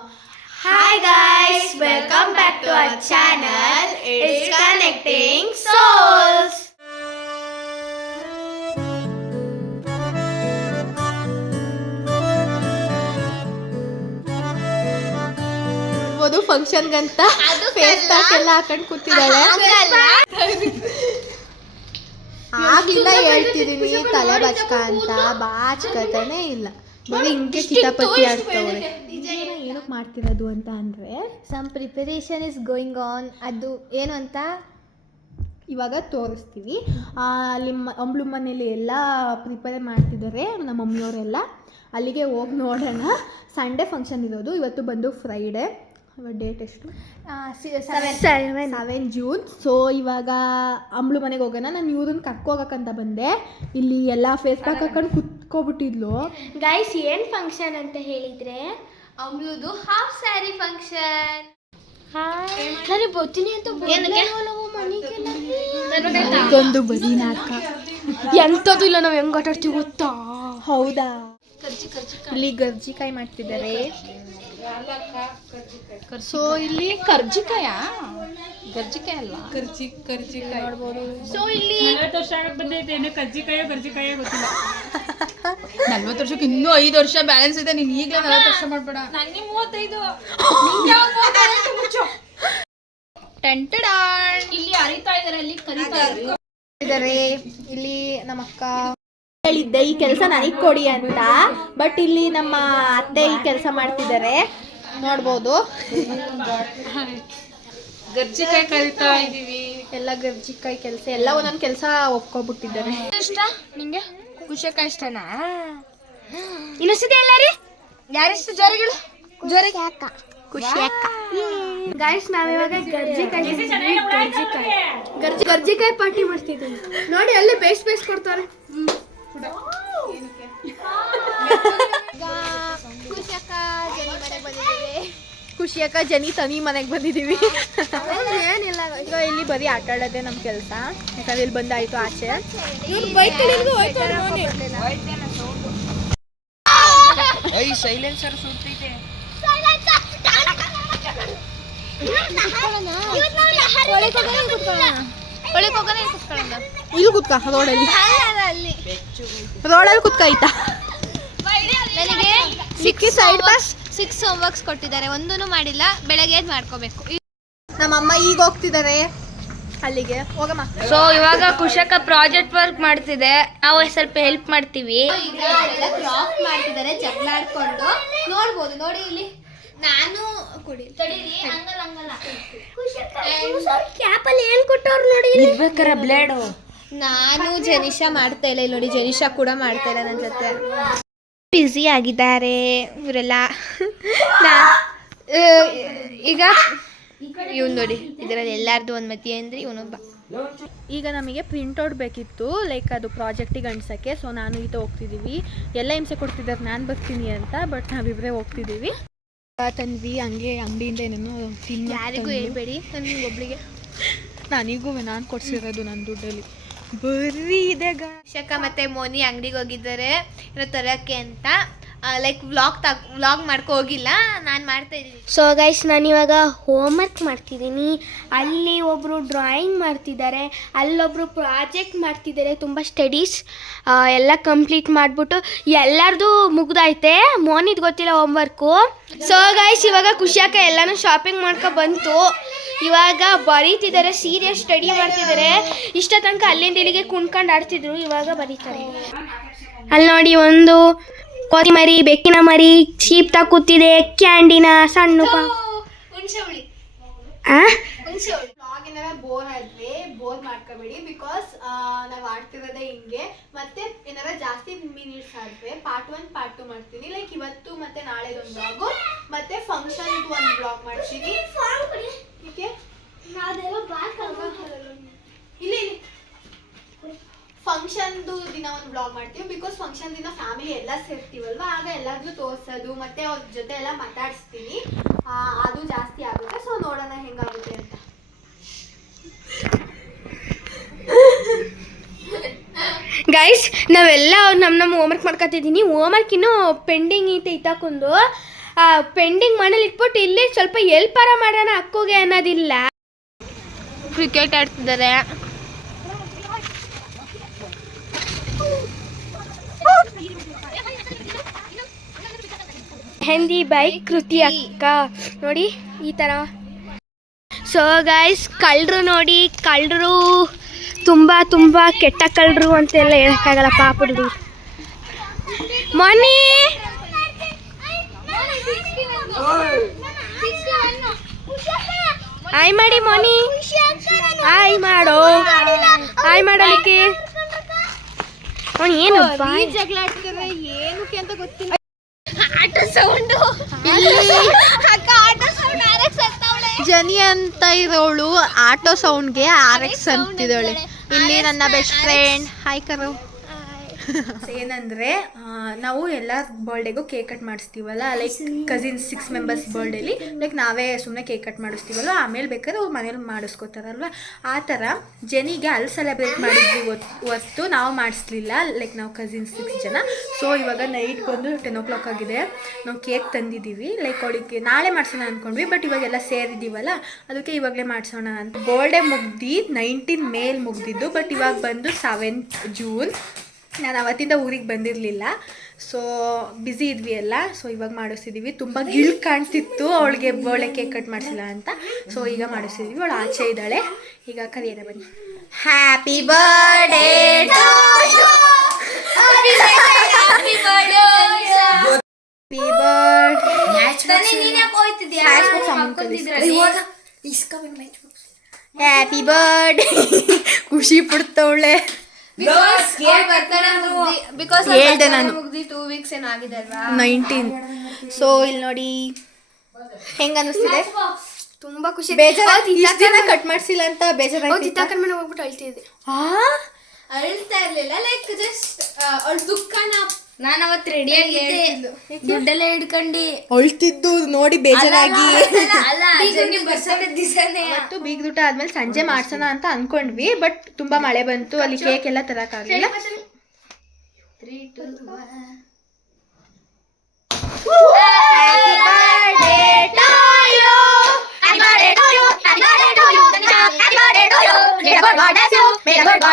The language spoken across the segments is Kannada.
Hi guys, welcome back to our channel. It's Connecting Souls. ಒಂದು ಫಂಕ್ಷನ್ ಗಂತ ಫೇಸ್ ಪ್ಯಾಕ್ ಎಲ್ಲ ಹಾಕೊಂಡು ಕೂತಿದ್ದಾಳೆ. ಆಗ್ಲಿಂದ ಹೇಳ್ತಿದೀನಿ ತಲೆ ಬಚ್ಕ ಅಂತ, ಬಾಚ್ಕತಾನೆ ಇಲ್ಲ, ಬರೀ ಹಿಂಗೆ ಕಿತಾಪತಿ ಆಡ್ತವಳೆ. ಏನಕ್ಕೆ ಮಾಡ್ತಿರೋದು ಅಂತ ಅಂದರೆ some preparation is going on. ಅದು ಏನು ಅಂತ ಇವಾಗ ತೋರಿಸ್ತೀವಿ. ಅಲ್ಲಿ ಅಂಬ್ಳು ಮನೇಲಿ ಎಲ್ಲ ಪ್ರಿಪೇರ್ ಮಾಡ್ತಿದ್ದಾರೆ ನಮ್ಮ ಮಮ್ಮಿಯವರೆಲ್ಲ. ಅಲ್ಲಿಗೆ ಹೋಗಿ ನೋಡೋಣ. ಸಂಡೇ ಫಂಕ್ಷನ್ ಇರೋದು, ಇವತ್ತು ಬಂದು ಫ್ರೈಡೇ. ಡೇಟ್ ಎಷ್ಟು? 7 ಜೂನ್. ಸೊ ಇವಾಗ ಅಂಬ್ಳು ಮನೆಗೆ ಹೋಗೋಣ. ನಾನು ಇವ್ರನ್ನ ಕರ್ಕೋಗಕ್ಕಂತ ಬಂದೆ. ಇಲ್ಲಿ ಎಲ್ಲ ಫೇಸ್ ಪ್ಯಾಕ್ ಹಾಕೊಂಡು ಕುತ್ಕೊಬಿಟ್ಟಿದ್ಲು. ಗೈಸ್, ಏನು ಫಂಕ್ಷನ್ ಅಂತ ಹೇಳಿದರೆ ಅಂಬ್ಳುದು ಹಾಫ್ ಸ್ಯಾರಿ ಫಂಕ್ಷನ್. ನನಗೆ ಬರ್ತೀನಿ ಅಂತ ಇದೊಂದು ಬರೀ ನಾಟಕ. ಎಂಥದ್ದು ಇಲ್ಲ, ನಾವು ಹೆಂಗೆ ಆಟಾಡ್ತೀವಿ ಗೊತ್ತಾ? ಹೌದಾ? ಇಲ್ಲಿ ಗರ್ಜಿಕಾಯಿ ಮಾಡ್ತಿದ್ದಾರೆ. ಸೊ ಇಲ್ಲಿ ಕರ್ಜಿಕಾಯಿ ಅಲ್ಲ, ಕರ್ಜಿಕಾಯಿ ನೋಡ್ಬೋದು. ಸೊ ಇಲ್ಲಿ 40 ವರ್ಷ ಬಂದೈತೆ, ಏನೋ ಕರ್ಜಿಕಾಯೋ ಗೊತ್ತಿಲ್ಲ. 40 ವರ್ಷಕ್ಕೆ ಇನ್ನೂ 5 ವರ್ಷ ಬ್ಯಾಲೆನ್ಸ್ ಇದೆ. ನೀನು ಈಗಲೇ 40 ವರ್ಷ ಮಾಡ್ಬೇಡ. ನನಗೆ 35. ಇಲ್ಲಿ ಅರಿತಾ ಇದಾರೆ, ಅಲ್ಲಿ ಕರಿತಾ ಇದ್ದಾರೆ. ಇಲ್ಲಿ ನಮ್ಮ ಅಕ್ಕ ಹೇಳಿದ್ದೆ ಈ ಕೆಲಸ ನನಗೆ ಕೊಡಿ ಅಂತ, ಬಟ್ ಇಲ್ಲಿ ನಮ್ಮ ಅತ್ತೆ ಈ ಕೆಲಸ ಮಾಡ್ತಿದ್ದಾರೆ, ನೋಡ್ಬೋದು. ಗರ್ಜಿಕಾಯಿ ಕರಿತಾ ಇದೀವಿ. ಎಲ್ಲ ಗರ್ಜಿಕಾಯಿ ಕೆಲಸ, ಎಲ್ಲ ಒಂದೊಂದು ಕೆಲಸ ಒಪ್ಕೊಬಿಟ್ಟಿದ್ದಾರೆ. ಇಷ್ಟ ನಿಂಗೆ? ಕುಶಕಾಯಿ ಇಷ್ಟನಾ? ಇನ್ನೊಂದ್ಸತಿ ಎಲ್ಲಾರಿ ಯಾರಿಷ್ಟು ಜೋರಿಗಳು? ಜೋರಿಗೆ ಅಕ್ಕ, ಖುಷಿ ಅಕ್ಕ. ಗೈಸ್, ನಾವಿವಾಗ ಗರ್ಜಿಕಾಯಿ ಪಾರ್ಟಿ ಮಾಡ್ತಿದ್ದೀವಿ. ನೋಡಿ, ಅಲ್ಲಿ ಬೇಸ್ ಕೊಡ್ತಾರೆ. ಖುಷಿ ಅಕ್ಕ ಜನಿ ತನಿ ಮನೆಗೆ ಬಂದಿದ್ದೀವಿ. ಏನಿಲ್ಲ, ಈಗ ಇಲ್ಲಿ ಬರೀ ಆಟ ಆಡೋದೇ ನಮ್ಮ ಕೆಲಸ. ಯಾಕಂದ್ರೆ ಇಲ್ಲಿ ಬಂದಾಯ್ತು ಆಚೆ. ಸೈಲೆನ್ಸರ್ ಸುಡ್ತೈತೆ. ಇಲ್ಲಿ ಕುತ್ಕ, ರೋಡಲ್ಲಿ ಕುತ್ಕ ಆಯ್ತಾ? ನನಗೆ 6 ಹೋಮ್ವರ್ಕ್ಸ್ ಕೊಟ್ಟಿದ್ದಾರೆ, ಒಂದೂ ಮಾಡಿಲ್ಲ. ಬೆಳಗ್ಗೆ ಮಾಡ್ಕೋಬೇಕು. ನಮ್ಮಮ್ಮ ಈಗ ಹೋಗ್ತಿದ್ದಾರೆ ಅಲ್ಲಿಗೆ, ಹೋಗಮ್ಮ. ಸೊ ಇವಾಗ ಕುಶಕ ಪ್ರಾಜೆಕ್ಟ್ ವರ್ಕ್ ಮಾಡ್ತಿದೆ, ನಾವು ಸ್ವಲ್ಪ ಹೆಲ್ಪ್ ಮಾಡ್ತೀವಿ. ಕ್ರಾಫ್ಟ್ ಮಾಡ್ತಿದ್ದಾರೆ ಜಗಳ ಆಡ್ಕೊಂಡು, ನೋಡ್ಬೋದು. ನೋಡಿ ಇಲ್ಲಿ ನಾನು ಕೊಡಿ ಕ್ಯಾಪಲ್ಲಿ ಏನ್ ಕೊಟ್ಟವ್ರು ನೋಡಿ. ಇರ್ಬೇಕಾರ ಬ್ಲೇಡು. ನಾನು ಜನಿಷಾ ಮಾಡ್ತಾ ಇಲ್ಲ. ಇಲ್ಲಿ ನೋಡಿ, ಜನಿಷಾ ಕೂಡ ಮಾಡ್ತಾ ಇಲ್ಲ ನನ್ನ ಜೊತೆ. ಬ್ಯುಸಿ ಆಗಿದ್ದಾರೆ ಇವರೆಲ್ಲ. ಈಗ ಇವನು ನೋಡಿ, ಇದರಲ್ಲಿ ಎಲ್ಲಾರ್ದು ಒಂದು ಮತಿ ಅಂದರೆ ಇವನೊಬ್ಬ. ಈಗ ನಮಗೆ ಪ್ರಿಂಟ್ಔಟ್ ಬೇಕಿತ್ತು, ಲೈಕ್ ಅದು ಪ್ರಾಜೆಕ್ಟಿಗೆ ಅಂಟಿಸೋಕ್ಕೆ. ಸೊ ನಾನು ಈತ ಹೋಗ್ತಿದ್ದೀವಿ. ಎಲ್ಲ ಹಿಂಸೆ ಕೊಡ್ತಿದ್ದಾರೆ ನಾನು ಬರ್ತೀನಿ ಅಂತ, ಬಟ್ ನಾವಿಬ್ಬರೇ ಹೋಗ್ತಿದ್ದೀವಿ. ತನ್ವಿ ಹಂಗೆ ಅಂಗಡಿಯಿಂದ ಏನೇನೋ ತಿನ್ನು. ಯಾರಿಗೂ ಹೇಳ್ಬೇಡಿ, ನನಗೊಬ್ಳಿಗೆ. ನನಗೂ ನಾನು ಕೊಡ್ಸಿರೋದು ನನ್ನ ದುಡ್ಡಲ್ಲಿ ಬರೀ ಇದೆಗ. ಶಕ ಮತ್ತು ಮೋನಿ ಅಂಗಡಿಗೆ ಹೋಗಿದ್ದಾರೆ ಏನೋ ತರೋಕ್ಕೆ ಅಂತ. ಲೈಕ್ ವ್ಲಾಗ್ ಮಾಡ್ಕೊ ಹೋಗಿಲ್ಲ, ನಾನು ಮಾಡ್ತಾ ಇದ್ದೀನಿ. ಸೊ ಗೈಸ್, ನಾನಿವಾಗ ಹೋಮ್ವರ್ಕ್ ಮಾಡ್ತಿದ್ದೀನಿ. ಅಲ್ಲಿ ಒಬ್ಬರು ಡ್ರಾಯಿಂಗ್ ಮಾಡ್ತಿದ್ದಾರೆ, ಅಲ್ಲೊಬ್ಬರು ಪ್ರಾಜೆಕ್ಟ್ ಮಾಡ್ತಿದ್ದಾರೆ. ತುಂಬ ಸ್ಟಡೀಸ್ ಎಲ್ಲ ಕಂಪ್ಲೀಟ್ ಮಾಡಿಬಿಟ್ಟು ಎಲ್ಲರದು ಮುಗ್ದೈತೆ. ಮೋನಿದು ಗೊತ್ತಿಲ್ಲ ಹೋಮ್ವರ್ಕು. ಸೊ ಗೈಸ್, ಇವಾಗ ಖುಷಿಯಾಕ ಎಲ್ಲನೂ ಶಾಪಿಂಗ್ ಮಾಡ್ಕೊ ಬಂತು. ಇವಾಗ ಬರೀತಿದ್ದಾರೆ, ಸೀರಿಯಸ್ ಸ್ಟಡಿ ಮಾಡ್ತಿದ್ದಾರೆ. ಇಷ್ಟ ತನಕ ಅಲ್ಲಿಂದ ಇಲ್ಲಿಗೆ ಕುಣ್ಕೊಂಡು ಆಡ್ತಿದ್ರು, ಇವಾಗ ಬರೀತಾರೆ. ಅಲ್ಲಿ ನೋಡಿ, ಒಂದು ಕೋತಿ ಮರಿ, ಬೆಕ್ಕಿನ ಮರಿ, ಶೀಪ್ ತಾ ಕೂತಿದೆ, ಕ್ಯಾಂಡಿನ ಸಣ್ಣ ಬೋರ್ ಆದ್ರೆ ಬೋರ್ ಮಾಡ್ಕೋಬೇಡಿ, ಬಿಕಾಸ್ ನಾವು ಆಡ್ತಿರೋದೇ ಹಿಂಗೆ. ಮತ್ತೆ ಏನಾರ ಜಾಸ್ತಿ ಮಿನಿಟ್ಸ್ ಆದ್ರೆ ಪಾರ್ಟ್ 1 ಪಾರ್ಟ್ 2 ಮಾಡ್ತೀನಿ. ಲೈಕ್ ಇವತ್ತು ಮತ್ತೆ ನಾಳೆದೊಂದು ಬ್ಲಾಗು, ಮತ್ತೆ ಫಂಕ್ಷನ್ ಒಂದು ಬ್ಲಾಗ್ ಮಾಡ್ತೀನಿ. ಇಲ್ಲಿ ಫಂಕ್ಷನ್ದು ದಿನ ಒಂದು ಬ್ಲಾಗ್ ಮಾಡ್ತೀವಿ, ಬಿಕಾಸ್ ಫಂಕ್ಷನ್ ದಿನ ಫ್ಯಾಮಿಲಿ ಎಲ್ಲ ಸೇರ್ತೀವಲ್ವ, ಆಗ ಎಲ್ಲಾದ್ರೂ ತೋರಿಸೋದು ಮತ್ತೆ ಅವ್ರ ಜೊತೆ ಎಲ್ಲ ಮಾತಾಡಿಸ್ತೀನಿ. ಅದು ಜಾಸ್ತಿ ಆಗುತ್ತೆ. ಸೊ ನೋಡೋಣ ಹೆಂಗಾಗುತ್ತೆ ಅಂತ. ಗೈಸ್, ನಾವೆಲ್ಲ ನಮ್ಮ ಹೋಮ್ವರ್ಕ್ ಮಾಡ್ಕೊತಿದ್ದೀನಿ. ಹೋಮ್ವರ್ಕ್ ಇನ್ನೂ ಪೆಂಡಿಂಗ್ ಐತೆ ಇತ್ತಾಕೊಂಡು. ಪೆಂಡಿಂಗ್ ಮನೇಲಿ ಇಟ್ಬಿಟ್ಟು ಇಲ್ಲಿ ಸ್ವಲ್ಪ ಎಲ್ಪಾರ ಮಾಡೋಣ ಅಕ್ಕುಗೆ ಅನ್ನೋದಿಲ್ಲ. ಕ್ರಿಕೆಟ್ ಆಡ್ತಿದ್ದಾರೆ. ಮೆಹಂದಿ ಬೈ ಕೃತಿ ಅಕ್ಕ ನೋಡಿ ಈ ಥರ. ಸೊ ಗೈಸ್ ಕಳ್ಳರು ನೋಡಿ, ಕಳ್ಳರು ತುಂಬ ತುಂಬ ಕೆಟ್ಟ ಕಳ್ಳರು ಅಂತೆಲ್ಲ ಹೇಳೋಕ್ಕಾಗಲ್ಲ ಪಾಪದು. ಮನಿ ಆಯ್ ಮಾಡಿ ಮೋನಿ, ಆಯ್ ಮಾಡೋ, ಆಯ್ ಮಾಡೋದಕ್ಕೆ ಅವನು ಏನು ಜಗಳ ಆಡ್ತಾರೆ ಏನಕ್ಕೆ ಅಂತ ಗೊತ್ತಿಲ್ಲ. ಆಟೋ ಸೌಂಡು ಜನಿ ಅಂತ ಇರೋಳು ಆಟೋ ಸೌಂಡ್ಗೆ RX ಅಂತಿದ್ದಾಳೆ. ಇಲ್ಲಿ ನನ್ನ ಬೆಸ್ಟ್ ಫ್ರೆಂಡ್ ಹಾಯ್ ಕರು. ಏನಂದರೆ ನಾವು ಎಲ್ಲ ಬರ್ಡೇಗೂ ಕೇಕ್ ಕಟ್ ಮಾಡಿಸ್ತೀವಲ್ಲ, ಲೈಕ್ ಕಸಿನ್ಸ್ 6 ಮೆಂಬರ್ಸ್ ಬರ್ಡೇಲಿ ಲೈಕ್ ನಾವೇ ಸುಮ್ಮನೆ ಕೇಕ್ ಕಟ್ ಮಾಡಿಸ್ತೀವಲ್ಲ, ಆಮೇಲೆ ಬೇಕಾದ್ರೆ ಅವ್ರು ಮನೇಲಿ ಮಾಡಿಸ್ಕೋತಾರಲ್ವ. ಆ ಥರ ಜನಿಗೆ ಅಲ್ಲಿ ಸೆಲೆಬ್ರೇಟ್ ಮಾಡಿದ್ವಿ ಹೊತ್ತು ನಾವು ಮಾಡಿಸ್ಲಿಲ್ಲ, ಲೈಕ್ ನಾವು ಕಸಿನ್ಸ್ 6 ಜನ. ಸೊ ಇವಾಗ ನೈಟ್ ಬಂದು 10 o'clock ಆಗಿದೆ. ನಾವು ಕೇಕ್ ತಂದಿದ್ದೀವಿ, ಲೈಕ್ ಅವಳಿಗೆ ನಾಳೆ ಮಾಡಿಸೋಣ ಅಂದ್ಕೊಂಡ್ವಿ, ಬಟ್ ಇವಾಗೆಲ್ಲ ಸೇರಿದ್ದೀವಲ್ಲ ಅದಕ್ಕೆ ಇವಾಗಲೇ ಮಾಡಿಸೋಣ ಅಂತ. ಬರ್ಡೇ ಮುಗ್ದು 19 ಮೇಲ್ ಮುಗ್ದಿದ್ದು, ಬಟ್ ಇವಾಗ ಬಂದು 7th ಜೂನ್. ನಾನು ಅವತ್ತಿಂದ ಊರಿಗೆ ಬಂದಿರಲಿಲ್ಲ, ಸೊ ಬ್ಯುಸಿ ಇದ್ವಿ ಎಲ್ಲ. ಸೊ ಇವಾಗ ಮಾಡಿಸಿದ್ದೀವಿ. ತುಂಬ ಗಿಲ್ ಕಾಣ್ತಿತ್ತು ಅವಳಿಗೆ ಬೋಳೆ ಕೇಕ್ ಕಟ್ ಮಾಡಿಸಿಲ್ಲ ಅಂತ. ಸೊ ಈಗ ಮಾಡಿಸಿದ್ದೀವಿ. ಅವಳು ಆಚೆ ಇದ್ದಾಳೆ. ಈಗ ಕರಿಯೋಣ ಬನ್ನಿ. ಹ್ಯಾಪಿ ಬರ್ಡೇ ಹ್ಯಾಪಿ ಬರ್ಡೇ ಖುಷಿ ಪಡ್ತವಳೆ. ಹೇಳ್ದೆ ನಾನು 2 weeks ಏನೋ ಆಗಿದೆ ಅಲ್ವಾ, 19. ಸೊ ಇಲ್ಲಿ ನೋಡಿ ಹೆಂಗ ಅನಿಸ್ತಿದೆ. ತುಂಬಾ ಖುಷಿ. ಬೇಜಾರ ಕಟ್ ಮಾಡ್ಸಿಲ್ಲ ಅಂತ ಬೇಜಾರಾಯ್ತು. ಮನೆ ಹೋಗ್ಬಿಟ್ಟು ಅಳ್ತಿದ್ದೆ. ಅಳ್ತಾ ಇರ್ಲಿಲ್ಲ, ಲೈಕ್ ಜಸ್ಟ್ ಅವಳ ದುಃಖನ ನಾನು ಅವತ್ತು ರೆಡಿ ಆಗಿದ್ದೆ, ದುಡ್ಡೆಲ್ಲ ಹಿಡ್ಕೊಂಡು ಅಳ್ತಿದ್ದು ನೋಡಿ ಬೇಜಾರಾಗಿ. ಅವತ್ತು ಬೀಗ್ದೂಟ ಆದ್ಮೇಲೆ ಸಂಜೆ ಮಾಡ್ಸೋಣ ಅಂತ ಅನ್ಕೊಂಡ್ವಿ, ಬಟ್ ತುಂಬಾ ಮಳೆ ಬಂತು, ಅಲ್ಲಿ ಕೇಕ್ ಎಲ್ಲ ತರಕಾಗಲಿಲ್ಲ. ಯಾವಾಗ್ಲೂ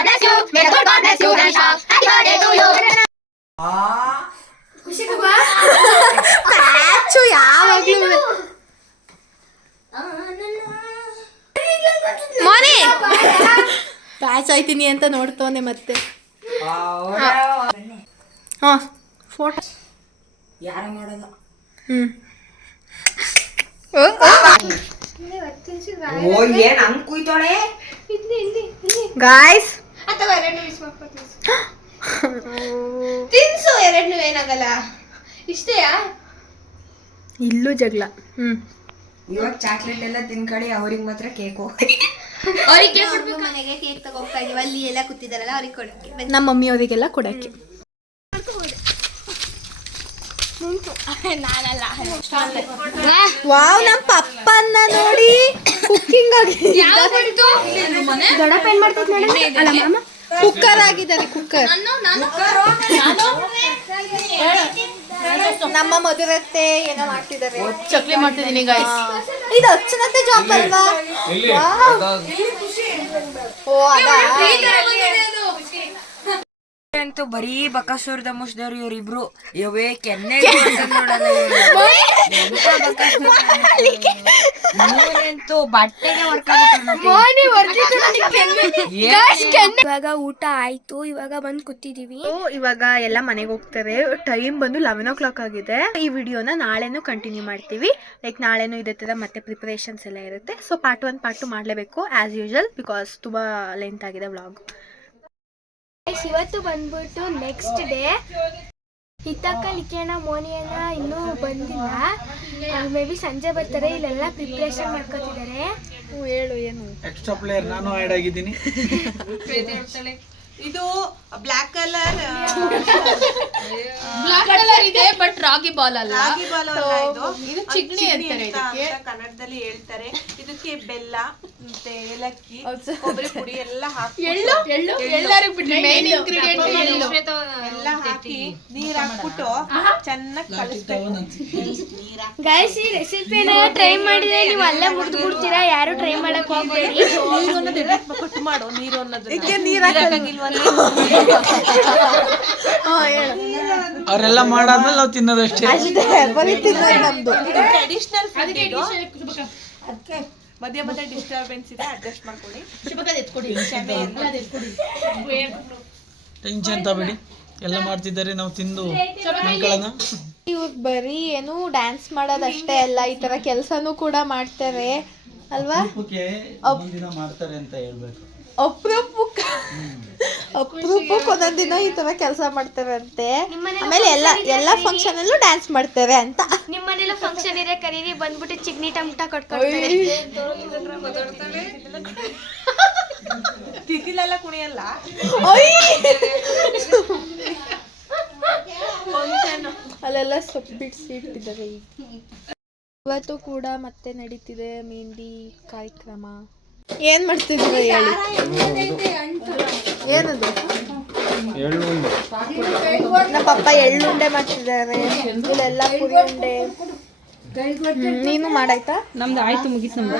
ಪ್ಯಾಚ್ ಆಯ್ತೀನಿ ಅಂತ ನೋಡ್ತವನೆ ಮತ್ತೆ. ಹಾಂ ಫೋಟೋ ಯಾರು ಮಾಡೋದು. ಓ ಏನ್ ಹಂಗ್ ಕುಯ್ತಾಳೆ ಗಾಯ್ಸ್. ಅಥವಾ 2 ಮಿಸ್ ಮಾಡ್ಕೊತೀವಿ. ತಿನ್ಸು 2 ಏನಾಗಲ್ಲ. ಇಷ್ಟೇಯಾ? ಇಲ್ಲೂ ಜಗಳ. ಇವಾಗ ಚಾಕ್ಲೇಟ್ ಎಲ್ಲ ತಿನ್ಕಳಿ, ಅವ್ರಿಗೆ ಮಾತ್ರ ಕೇಕು. ಅವ್ರಿಗೆ ಕೇಕ್ ಕೊಡ್ಬೇಕು. ಮನೆಗೆ ಕೇಕ್ ತಗೋಗ್ತಾ ಇದೀವಿ, ಅಲ್ಲಿ ಎಲ್ಲ ಕೂತಿದಾರಲ್ಲ ಅವ್ರಿಗೆ ಕೊಡಕ್ಕೆ. ನಮ್ಮ ಮಮ್ಮಿ ಅವರಿಗೆಲ್ಲ ಕೊಡಕ್ಕೆ. ವಾವ್, ನಮ್ಮ ಪಪ್ಪನ್ನ ನೋಡಿ ಕುಕ್ಕಿಂಗ್ ಆಗಿ ದೊಡ್ಡಪ್ಪ ಏನ್ ಮಾಡ್ತಿದ್ ನೋಡಿ. ಅಲ್ಲ ಮಾಮ ಕುಕ್ಕರ್ ಆಗಿದ್ದಾರೆ. ಕುಕ್ಕರ್ ನಮ್ಮ ಮದುವೆತ್ತೆ ಏನೋ ಮಾಡ್ತಿದ್ದಾರೆ. ಚಕ್ಲಿ ಮಾಡ್ತಿದ್ದೀನಿ ಗೈಸ್. ಇದು ಅಚ್ಚನತ್ತೆ ಜಾಬ್ ಅಲ್ವಾ? ಓ ಅದಾ. ಅಂತೂ ಬರೀ ಬಕಾಸೂರ್ದ ಮುಷ್ದವ್ರು ಇವ್ರಿಬ್ರು. ಇವೇ ಕೆನ್ನೆ ನೋಡಂತೂ ಬಟ್ಟೆಗೆ ಇವಾಗ ಊಟ ಆಯ್ತು, ಇವಾಗ ಬಂದು ಕೂತಿದೀವಿ. ಇವಾಗ ಎಲ್ಲ ಮನೆಗೆ ಹೋಗ್ತಾರೆ. ಟೈಮ್ ಬಂದು 11 o'clock ಆಗಿದೆ. ಈ ವಿಡಿಯೋನ ನಾಳೆನೂ ಕಂಟಿನ್ಯೂ ಮಾಡ್ತೀವಿ. ಲೈಕ್ ನಾಳೆನೂ ಇದೇ ಥರ ಮತ್ತೆ ಪ್ರಿಪರೇಷನ್ಸ್ ಎಲ್ಲ ಇರುತ್ತೆ. ಸೊ ಪಾರ್ಟ್ 1 ಪಾರ್ಟ್ 2 ಮಾಡಲೇಬೇಕು ಆ್ಯಸ್ ಯೂಶುವಲ್, ಬಿಕಾಸ್ ತುಂಬ ಲೆಂತ್ ಆಗಿದೆ ವ್ಲಾಗ್. ಇವತ್ತು ಬಂದ್ಬಿಟ್ಟು ನೆಕ್ಸ್ಟ್ ಡೇ. ಹಿತಕ್ಕ ಲಿಖಿಯಣ್ಣ ಮೋನಿಯಣ್ಣ ಇನ್ನೂ ಬಂದಿಲ್ಲ, ಮೇ ಬಿ ಸಂಜೆ ಬರ್ತಾರೆ. ಇಲ್ಲೆಲ್ಲ ಪ್ರಿಪ್ರೇಷನ್ ಮಾಡ್ಕೊತಿದ್ದಾರೆ. ಹೇಳು ಏನು ಎಕ್ಸ್ಟ್ರಾ ಪ್ಲೇಯರ್ ನಾನು ಆ್ಯಡ್ ಆಗಿದ್ದೀನಿ. ಇದು ಬ್ಲಾಕ್ ಕಲರ್ ಬ್ಲಾಕ್ ಕಲರ್ ಇದೆ ಬಟ್ ರಾಗಿ ಬಾಲ್ ಅಲ್ಲ. ರಾಗಿ ಬಾಲ್ ಅಲ್ಲ ಇದು ಚಿಗ್ನಿ ಅಂತಾರೆ ಇದಕ್ಕೆ. ಕನ್ನಡದಲ್ಲಿ ಹೇಳ್ತಾರೆ. ಇದಕ್ಕೆ ಬೆಲ್ಲ ಮತ್ತೆ ಏಲಕ್ಕಿ ಕೊಬ್ಬರಿ ಪುಡಿ ಎಲ್ಲ ಹಾಕಿ ಎಲ್ಲರಿಗೂ ಬಿಟ್ರೆ ಮೇನ್ ಇಂಗ್ರೀಡಿಯೆಂಟ್ ಎಳ್ಳು. ಎಲ್ಲ ಹಾಕಿ ನೀರ್ ಹಾಕ್ಬಿಟ್ಟು ಚೆನ್ನಾಗಿ ಕಲಿಸ್ಬೇಕು. ಗೈಸ್ ಈ ರೆಸಿಪಿನ ಟ್ರೈ ಮಾಡಿದ್ರೆ ನೀವು ಅಲ್ಲೇ ಮುರಿದು ಬಿಡ್ತೀರಾ, ಯಾರು ಟ್ರೈ ಮಾಡಕ್ ಹೋಗ್ಬೇಡಿ. ನೀರು ಅನ್ನೋದು ಕಟ್ ಮಾಡು. ನೀರು ಅನ್ನೋದು ನೀರ್ ಹಾಕಂಗಿಲ್ವಲ್ಲ. ಅವರೆಲ್ಲ ಮಾಡಾದ್ಮೇಲೆ ನಾವು ತಿನ್ನೋದಷ್ಟೇ. ಟ್ರೆಡಿಷನಲ್ ಫುಡ್ ಇದು. ಮಧ್ಯ ಮಧ್ಯ ಡಿಸ್ಟರ್ಬೆನ್ಸ್ ಇದೆ, ಅಡ್ಜಸ್ಟ್ ಮಾಡ್ಕೊಳ್ಳಿ. ಟೆನ್ಷನ್ ತಗೋಬೇಡಿ, ಎಲ್ಲ ಮಾಡ್ತಿದ್ದಾರೆ, ನಾವು ತಿಂದು ಮಕ್ಕಳನ್ನ. ಇವ್ರು ಬರೀ ಏನು ಡ್ಯಾನ್ಸ್ ಮಾಡೋದಷ್ಟೇ ಅಲ್ಲ, ಈ ತರ ಕೆಲಸನೂ ಕೂಡ ಮಾಡ್ತಾರೆ ಅಲ್ವಾ? ದಿನ ಮಾಡ್ತಾರೆ ಅಂತ ಹೇಳ್ಬೇಕು. ಅಪರೂಪಕ್ಕೆ ಒಂದೊಂದ್ ದಿನ ಈ ತರ ಕೆಲಸ ಮಾಡ್ತಾರಂತೆ. ಆಮೇಲೆ ಎಲ್ಲ ಫಂಕ್ಷನ್ ಅಲ್ಲೂ ಡ್ಯಾನ್ಸ್ ಮಾಡ್ತಾರೆ ಅಂತ. ನಿಮ್ಮ ಮನೇಲಿ ಫಂಕ್ಷನ್ ಇದೆ ಕರೀರಿ, ಬಂದ್ಬಿಟ್ಟು ಚಿಗ್ನಿ ಟಮಟ ಕಟ್ಕೊಡ್ತಾರೆ. ತಿಥಿಲೆಲ್ಲ ಕುಣಿಯಲ್ಲ. ಅಲ್ಲೆಲ್ಲ ಸೊಪ್ಪು ಬಿಡಿಸಿ ಇಟ್ಟಿದ್ದಾರೆ. ಇವತ್ತು ಕೂಡ ಮತ್ತೆ ನಡೀತಿದೆ ಮೆಹಂದಿ ಕಾರ್ಯಕ್ರಮ. ಏನ್ ಮಾಡ್ತಿದ್ರು ಹೇಳಿ? ಏನದು? ನಮ್ಮ ಪಪ್ಪ ಎಳ್ಳುಂಡೆ ಮಾಡ್ತಿದ್ದಾರೆ, ಇಲ್ಲೆಲ್ಲ ಪುರಿ ಉಂಡೆ. ನೀನು ಮಾಡಾಯ್ತಾ? ನಮ್ದು ಆಯ್ತು, ಮುಗೀತು ನಮ್ದು.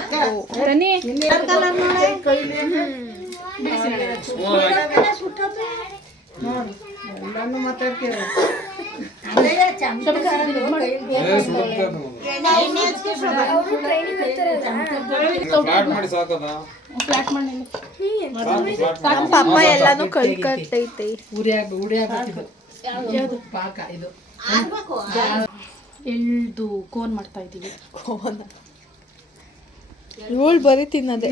ನಮ್ಮ ಪಪ್ಪ ಎಲ್ಲಾನು ಕಲ್ಕತ್ತೈತೆ. ಎಳ್ದು ಕೋನ್ ಮಾಡ್ತಾ ಇದೀವಿ. ಇವಳು ಬರೀ ತಿನ್ನೋದೆ.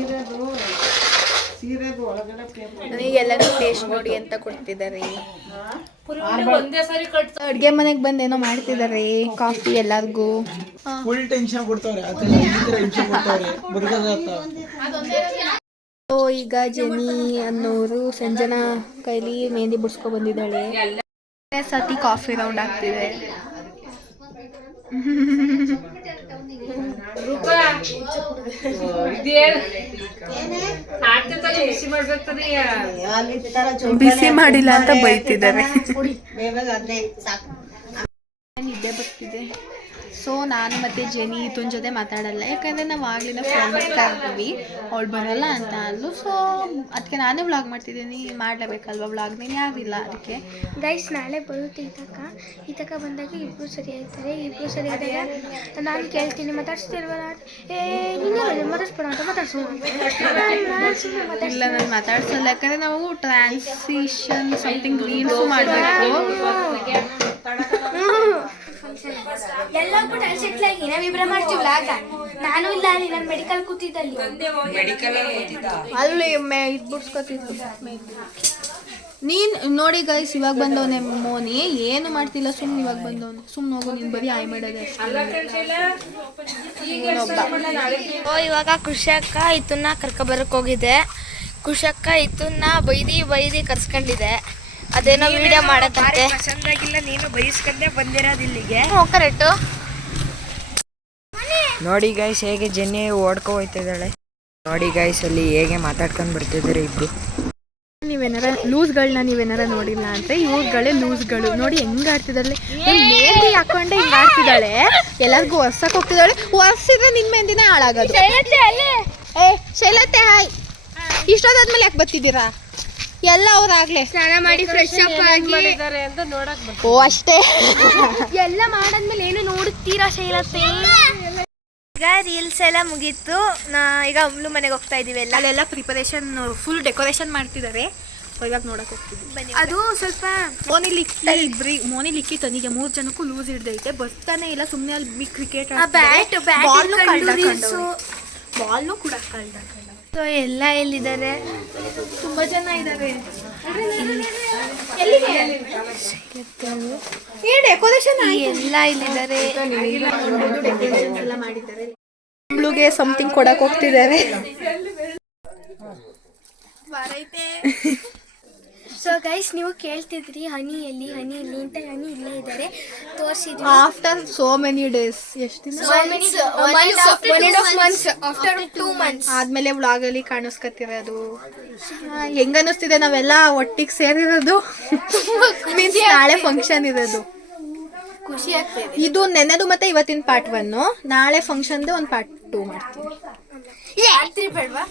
ನನಗೆಲ್ಲರೂ ಟೇಸ್ಟ್ ನೋಡಿ ಅಂತ ಕೊಡ್ತಿದ್ದಾರೆ. ಅಡ್ಗೆ ಮನೆಗೆ ಬಂದು ಏನೋ ಮಾಡ್ತಿದ್ದಾರೆ, ಕಾಫಿ ಎಲ್ಲಾರ್ಗು. ಫುಲ್ ಟೆನ್ಷನ್ ಕೊಡ್ತಾವ್ರೆ, ಈಗ ಜೆನಿ ಅನ್ನೋರು ಸಂಜನಾ ಕೈಲಿ ಮೆಹಂದಿ ಬಿಡ್ಸ್ಕೊ ಬಂದಿದ್ದಾಳೆ. ಸತಿ ಕಾಫಿ ರೌಂಡ್ ಆಗ್ತಿದೆ. ಬಿಸಿ ಮಾಡಿಲ್ಲ ಅಂತ ಬೈತಿದ್ದಾರೆ. ನಿದ್ದೆ ಬರ್ತಿದೆ. ಸೊ ನಾನು ಮತ್ತು ಜೆನಿ ಇದೊಂದು ಜೊತೆ ಮಾತಾಡಲ್ಲ, ಯಾಕಂದರೆ ನಾವು ಆಗ್ಲಿಂದ ಫೋನ್ ಮಾಡ್ತಾ ಇರ್ತೀವಿ, ಅವಳು ಬರಲ್ಲ ಅಂತ ಅಂದ್ಲು. ಸೊ ಅದಕ್ಕೆ ನಾನೇ ವ್ಲಾಗ್ ಮಾಡ್ತಿದ್ದೀನಿ, ಮಾಡಲೇಬೇಕಲ್ವ ವ್ಲಾಗ್, ನೀನು ಯಾರಿಲ್ಲ ಅದಕ್ಕೆ. ಗೈಸ್ ನಾಳೆ ಬರುತ್ತೆ ಈತಕ ಬಂದಾಗ ಇಬ್ರು ಸರಿ ಆಯ್ತಾರೆ. ಇಬ್ರು ಸರಿ ಆದಾಗ ನಾನು ಕೇಳ್ತೀನಿ ಮಾತಾಡ್ಸ್ತಿಲ್ವಲ್ಲ, ನೀನು ಮಾತಾಡ್ಸ್ಬೇಡ ಅಂತ ಮಾತಾಡ್ಸು. ಇಲ್ಲ ನಾನು ಮಾತಾಡ್ಸಲ್ಲ, ಯಾಕಂದರೆ ನಾವು ಟ್ರಾನ್ಸಿಷನ್ ಸಮಥಿಂಗ್ ರೀಲ್ಸು ಮಾಡಬೇಕು. ಎಲ್ಲ ಸೆಟ್ಲಾಗಿ ನಾವಿಬ್ರ ಮಾಡ್ತೀವಲ್ಲ ಆಗ ನಾನು ಇಲ್ಲ ಅಲ್ಲಿ ನಾನು ಮೆಡಿಕಲ್ ಕೂತಿದ್ದಲ್ಲಿ ಅಲ್ಲಿ ಇದು ಬಿಡ್ಸ್ಕೊತಿದ್ದು. ನೀನು ನೋಡಿ ಗೈಸ್, ಇವಾಗ ಬಂದವನೆ ಮೋನಿ, ಏನು ಮಾಡ್ತಿಲ್ಲ, ಸುಮ್ಮನೆ ಇವಾಗ ಬಂದವನು. ಸುಮ್ಮನೆ ಹೋಗು ನೀನು, ಬರೀ ಆಯ್ ಮಾಡೋದು ಅಷ್ಟೇ. ಇವಾಗ ಖುಷಿಯಕ್ಕ ಇತನ್ನ ಕರ್ಕೊಬರಕ್ಕೆ ಹೋಗಿದೆ. ಖುಷಿಯಕ್ಕ ಇತನ್ನ ಬೈದಿ ಕರ್ಸ್ಕೊಂಡಿದೆ. ಅದೇನೋ ವಿಡಿಯೋ ಮಾಡತ್ತಂತೆ. ಪಸಂದಾಗಿಲ್ಲ, ನೀನು ಬಯಸ್ಕೊಂಡೆ ಬಂದಿರೋದು ಇಲ್ಲಿಗೆ. ಕರೆಕ್ಟು. ನೋಡಿ ಗೈಸ್ ಹೇಗೆ ಜೆನ್ನಿ ಓಡ್ಕೊ ಹೋಯ್ತಿದ್ದಾಳೆ. ನೋಡಿ ಗೈಸ್ ಅಲ್ಲಿ ಹೇಗೆ ಮಾತಾಡ್ಕೊಂಡು ಬರ್ತಿದ್ದಾರೆ ಇಬ್ರು. ನೀವೇನಾರ ನೀವೇನಾರ ನೋಡಿಲ್ಲ ಅಂದರೆ ಇವ್ರುಗಳೇ ಲೂಸ್ಗಳು. ನೋಡಿ ಹೆಂಗೆ ಆಡ್ತಿದ್ದಾಳೆ, ಮೆಹಂದಿ ಹಾಕೊಂಡೆ ಹಿಂಗೆ ಆಡ್ತಿದ್ದಾಳೆ, ಎಲ್ಲರಿಗೂ ಒರ್ಸಕ್ಕೆ ಹೋಗ್ತಿದ್ದಾಳೆ. ಒರ್ಸಿದ್ರೆ ನಿನ್ನ ಮೆಹಂದಿನೇ ಹಾಳಾಗೋದು. ಏ ಶೈಲತೆ ಹಾಯ್, ಇಷ್ಟೊತ್ತಾದ್ಮೇಲೆ ಯಾಕೆ ಬರ್ತಿದ್ದೀರಾ? ಎಲ್ಲ ಅವ್ರಾಗ್ಲೇ ಸ್ನಾನ ಮಾಡಿ ಫ್ರೆಶ್ ಅಪ್ ಆಗಿ ಓ ಅಷ್ಟೇ. ಎಲ್ಲ ಮಾಡಾದ್ಮೇಲೆ ಏನು ನೋಡುತ್ತೀರಾ ಶೈಲತೆ? ಈಗ ರೀಲ್ಸ್ ಎಲ್ಲ ಮುಗೀತು. ಈಗ ಅಮ್ಲು ಮನೆಗೆ ಹೋಗ್ತಾ ಇದೀವಿ. ಅಲ್ಲೆಲ್ಲ ಪ್ರಿಪರೇಷನ್ ಫುಲ್ ಡೆಕೋರೇಷನ್ ಮಾಡ್ತಿದ್ದಾರೆ. ಇವಾಗ ನೋಡಕ್ ಹೋಗ್ತಿದ್ವಿ. ಅದು ಸ್ವಲ್ಪ ಮೋನಿಲಿಕ್ಕಿ ತನಿಗೆ 3 ಜನಕ್ಕೂ ಲೂಸ್ ಹಿಡ್ದೈತೆ, ಬರ್ತಾನೆ ಇಲ್ಲ. ಸುಮ್ಮನೆ ಅಲ್ಲಿ ಕ್ರಿಕೆಟ್ ಬಾಲ್ನು ಕೂಡ ಕಳ್ದ. ಸೊ ಎಲ್ಲ ಎಲ್ಲಿದ್ದಾರೆ? ತುಂಬಾ ಜನ ಇದ್ದಾರೆ. ಡೆಕೋರೇಷನ್ ಎಲ್ಲ ಇಲ್ಲಿದ್ದಾರೆ. ಎಲ್ಲ ಮಾಡಿದ್ದಾರೆ. ಮಮ್ಳುಗೆ ಸಮಥಿಂಗ್ ಕೊಡಕ್ ಹೋಗ್ತಿದ್ದಾರೆ. ಸೊ ಗೈಸ್ ನೀವು ಕೇಳ್ತಿದ್ರಿ ಹನಿ ಎಲ್ಲಿ ಹನಿ ಇಲ್ಲಿ ಅಂತ. ಹನಿ ಇಲ್ಲೇ ಇದ್ದಾರೆ ತೋರಿಸಿದ್ವಿ. ಆಫ್ಟರ್ ಸೋ ಮೆನಿ ಡೇಸ್ ಎಷ್ಟು ದಿನ ಆಫ್ಟರ್ 2 months ಆದ್ಮೇಲೆ ವ್ಲಾಗಲ್ಲಿ ಕಾಣಿಸ್ಕೊತಿರೋದು. ಹೆಂಗ ಅನಿಸ್ತಿದೆ ನಾವೆಲ್ಲ ಒಟ್ಟಿಗೆ ಸೇರಿರೋದು. ಮೀನ್ಸ್ ನಾಳೆ ಫಂಕ್ಷನ್ ಇರೋದು. ಖುಷಿ ಆಗ್ತಿದೆ. ಇದು ನೆನ್ನೆದು ಮತ್ತೆ ಇವತ್ತಿನ ಪಾರ್ಟ್ 1. ನಾಳೆ ಫಂಕ್ಷನ್ದು ಒಂದು ಪಾರ್ಟ್ 2 ಮಾಡ್ತೀವಿ. ಪಾರ್ಟ್ 3 ಬೇಡವಾ?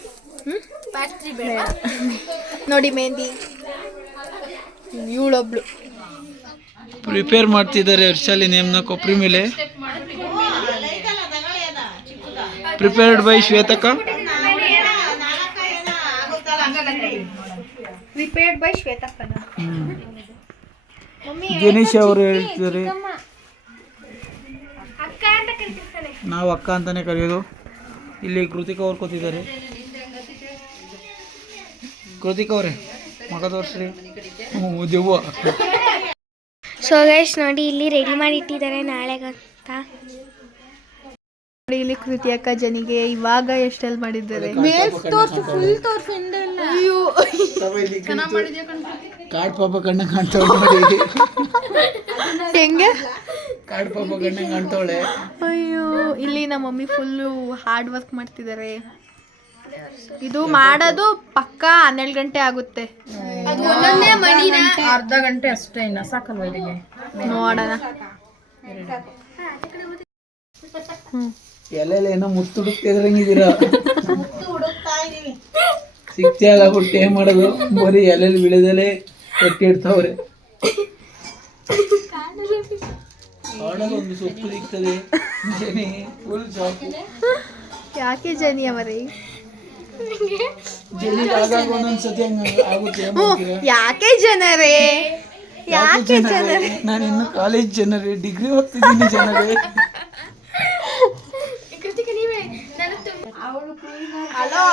ಪಾರ್ಟ್ 3 ಬೇಡ. ನೋಡಿ ಮೆಹಂದಿ ಇವಳೊಬ್ಳು ಪ್ರಿಪೇರ್ ಮಾಡ್ತಿದ್ದಾರೆ ಹರ್ಷಾಲಿ ನೇಮ್ನ ಕೊಬ್ಬರಿ ಮೇಲೆ. ಪ್ರಿಪೇರ್ಡ್ ಬೈ ಶ್ವೇತಕ. ಪ್ರಿಪೇರ್ಡ್ ಬೈ ಶ್ವೇತಕ್ಕನ. ಜೆನಿಶ್ ಅವರು ಹೇಳ್ತಿದ್ದಾರೆ ಅಕ್ಕ ಅಂತ ಕರಿತಿರ್ತಾನೆ. ನಾವು ಅಕ್ಕ ಅಂತಾನೆ ಕರೆಯೋದು. ಇಲ್ಲಿ ಕೃತಿಕಾ ಅವ್ರು ಕೂತಿದ್ದಾರೆ. ಕೃತಿಕಾ ಅವರೇ ಮಗ ತೋರಿಸ್ರಿ. ದೆವ್ವ. ಸೊ ಗೈಸ್ ನೋಡಿ ಇಲ್ಲಿ ರೆಡಿ ಮಾಡಿ ಇಟ್ಟಿದ್ದಾರೆ ನಾಳೆಗಂತ. ನೋಡಿ ಇಲ್ಲಿ ಕೃತಿ ಅಕ್ಕ ಜನಿಗೆ ಇವಾಗ ಎಷ್ಟೆಲ್ಲ ಮಾಡಿದ್ದಾರೆ. ಕಾಡ್ ಪಾಪ ಕಣ್ಣ ಕಾಣ್ತಾವಳೆ ನೋಡಿ. ಹೆಂಗೆ ಕಾಡ್ ಪಾಪ ಕಣ್ಣ ಕಾಣ್ತಾವಳೆ. ಅಯ್ಯೋ ಇಲ್ಲಿ ನಮ್ಮ ಮಮ್ಮಿ ಫುಲ್ಲು ಹಾರ್ಡ್ ವರ್ಕ್ ಮಾಡ್ತಿದ್ದಾರೆ. ಇದು ಮಾಡೋದು ಪಕ್ಕ 12 ಗಂಟೆ ಆಗುತ್ತೆ. ಅರ್ಧ ಗಂಟೆ ಅಷ್ಟೇ, ಇನ್ನ ಸಾಕಲ್ವಾ ಇಲ್ಲಿಗೆ? ನೋಡೋಣ. ಎಲ್ಲೆಲ್ಲ ಏನೋ ಮುತ್ತು ಹುಡುಕ್ತಿದ್ರಂಗಿದ್ದೀರಾ. ಸಿಕ್ತಿಯಲ್ಲ ಬಿಟ್ಟು ಏನ್ ಮಾಡೋದು, ಬರೀ ಎಲ್ಲೆಲ್ಲಿ ಬಿಳದಲ್ಲೇ ಕಟ್ಟಿ ಇಡ್ತಾವ್ರೆ. ಒಂದು ಸೊಪ್ಪು ಸಿಗ್ತದೆ. ಫುಲ್ ಸಾಕು. ಯಾಕೆ ಜನಿ ಅವರೇ ಆಗಾಗ ಒಂದೊಂದ್ಸತಿ ಹಂಗ ಆಗುತ್ತೆ. ಯಾಕೆ ಜನರೇ ಯಾಕೆ ಜನರೇ ನಾನು ಇನ್ನು ಕಾಲೇಜ್ ಜನರೇ, ಡಿಗ್ರಿ ಓದ್ತಿದ್ದೀನಿ ಜನರೇ. ಹಲೋ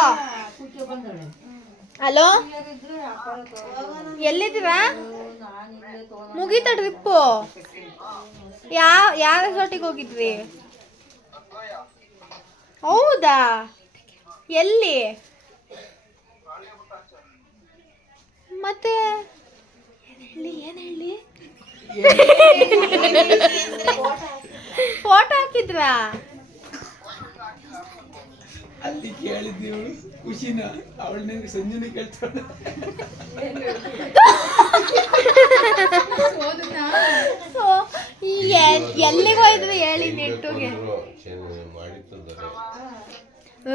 ಹಲೋ ಎಲ್ಲಿದ್ದೀರಾ? ಮುಗೀತ ಟ್ರಿಪ್ಪು? ಯಾವ ರೆಸಾರ್ಟಿಗೆ ಹೋಗಿದ್ವಿ? ಹೌದಾ? ಎಲ್ಲಿ? ಮತ್ತೆ ಏನು ಹೇಳಿ ಫೋಟೋ ಹಾಕಿದ್ರಾ? ಅಲ್ಲಿ ಕೇಳಿದ್ದೀವಳು ಖುಷಿನ, ಅವಳನ್ನ ಸಂಜೆನೆ ಕೇಳ್ತಾಳೆ. ಎಲ್ಲಿಗೆ ಹೋಯ್ದ್ವಿ ಹೇಳಿ ನೆಟ್ಟುಗೆ?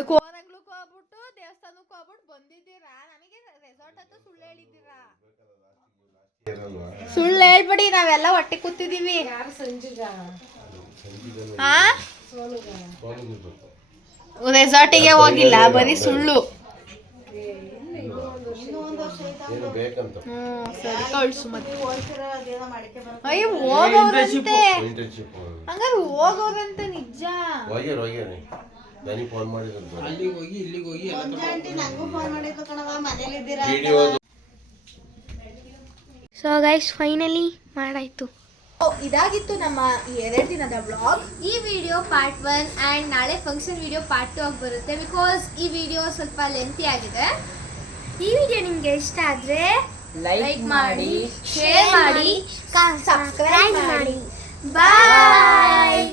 ಕೋರಂಗ್ಲಕ್ಕೆ ಹೋಗ್ಬಿಟ್ಟು ದೇವಸ್ಥಾನಕ್ಕೆ ಹೋಗ್ಬಿಟ್ಟು ಬಂದಿದ್ದೀರಾ? ನಮಗೆ ರೆಸಾರ್ಟ್ ಹತ್ರ ಸುಳ್ಳು ಹೇಳಿದ್ದೀರಾ? ಸುಳ್ಳು ಹೇಳ್ಬಿಡಿ, ನಾವೆಲ್ಲ ಹೊಟ್ಟೆ ಕೂತಿದ್ದೀವಿ. ಹಾ ರೆಸಾರ್ಟಿಗೆ ಹೋಗಿಲ್ಲ, ಬರೀ ಸುಳ್ಳು. ಸರಿ ಕಳ್ಸು ಮತ್ತೆ. ಅಯ್ಯೋ ಹೋಗೋರಂತೆ, ಹಂಗಾರೆ ಹೋಗೋರಂತೆ ನಿಜ. ಅಲ್ಲಿಗೆ ಹೋಗಿ ಇಲ್ಲಿಗೆ ಹೋಗಿ ಸೊ ಗೈಸ್ ಫೈನಲಿ ಮಾಡಾಯ್ತು. ಇದಾಗಿತ್ತು ನಮ್ಮ 2 ದಿನದ ಬ್ಲಾಗ್. ಈ ವಿಡಿಯೋ ಪಾರ್ಟ್ 1 ಆ್ಯಂಡ್ ನಾಳೆ ಫಂಕ್ಷನ್ ವಿಡಿಯೋ ಪಾರ್ಟ್ 2 ಆಗಿ ಬರುತ್ತೆ. ಬಿಕಾಸ್ ಈ ವಿಡಿಯೋ ಸ್ವಲ್ಪ ಲೆಂತಿ ಆಗಿದೆ. ಈ ವಿಡಿಯೋ ನಿಮಗೆ ಇಷ್ಟ ಆದರೆ ಲೈಕ್ ಮಾಡಿ, ಶೇರ್ ಮಾಡಿ, ಸಬ್ಸ್ಕ್ರೈಬ್ ಮಾಡಿ. ಬಾಯ್.